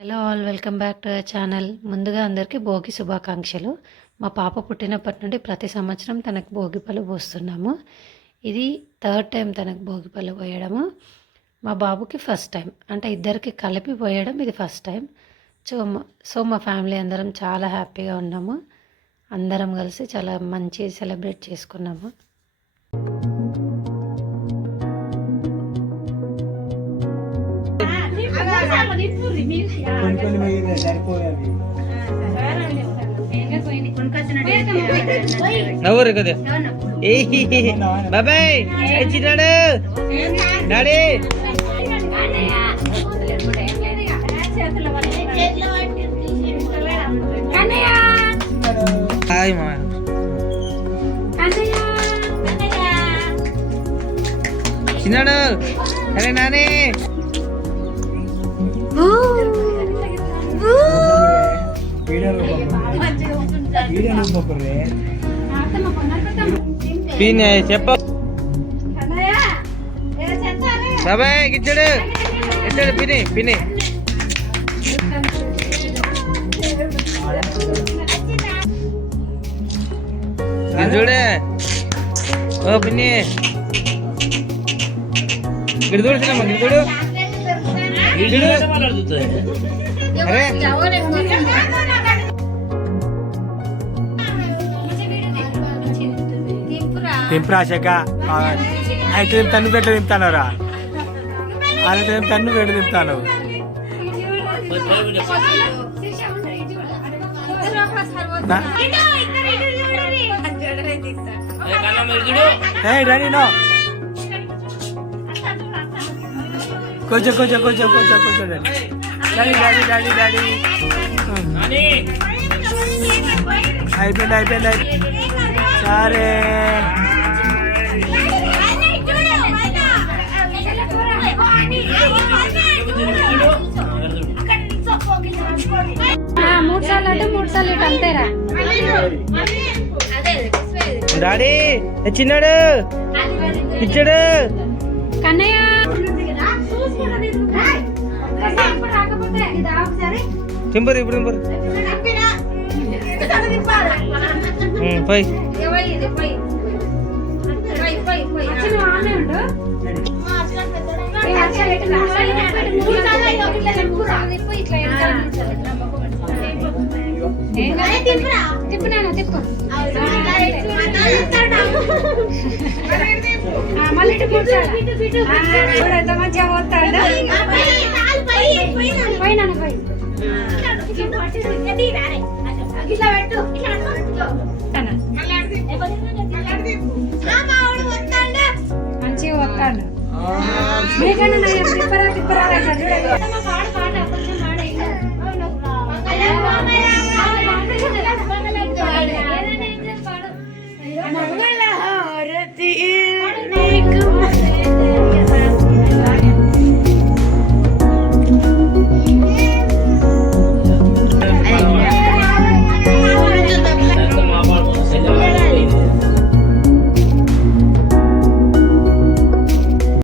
Hello all welcome back to our channel ముందుగా అందరికీ భోగి శుభాకాంక్షలు. మా పాప పుట్టినప్పటి నుండి ప్రతి సంవత్సరం తనకు భోగి పళ్ళు పోస్తున్నాము. ఇది థర్డ్ టైం తనకు భోగి పళ్ళు పోయడము. మా బాబుకి ఫస్ట్ టైం అంటే ఇద్దరికి కలిపి పోయడం ఇది ఫస్ట్ టైం సో మా- సో మా ఫ్యామిలీ అందరం చాలా హ్యాపీగా ఉన్నాము. అందరం కలిసి చాలా మంచి సెలబ్రేట్ చేసుకున్నాము. నవ్వరు కదా బాబాయ్ చిన్నాడు డాడీ హాయ్ మా చిన్నాడు అరే నానే చెప్ప బాబాయ్ గిచ్చడు గిచ్చడు పిని పిని చూడే ఓ పిన్ని ఇక్కడ చూడు సినిమా ఇక్కడ చూడు అరే తింపరాశక అయితే తన్ను పెట్ట తింటానరా అయితే తన్ను పెట్ట తింటాను ఏ డాడీ నో. కొంచెం కొంచెం కొంచెం కొంచెం కొంచెం daddy daddy daddy daddy daddy అయిపోయింది అయిపోయింది అయిపోయింది. సరే. మూడు సార్లు అంటే మూడు సార్లు ఇటు అంతేరా డాడీ చిన్నాడు ఇచ్చాడు కన్నయ్య. టింపర్ ఇప్పుడు టింపర్ పోయి. అచ్చి నువ్వు ఆమె ఉండు ఎంత మంచిగా పోతాడు పోయి నాన్న పోయి మంచిగా వస్తాడు. మీకన్నా నేను తిప్పరా తిప్పరా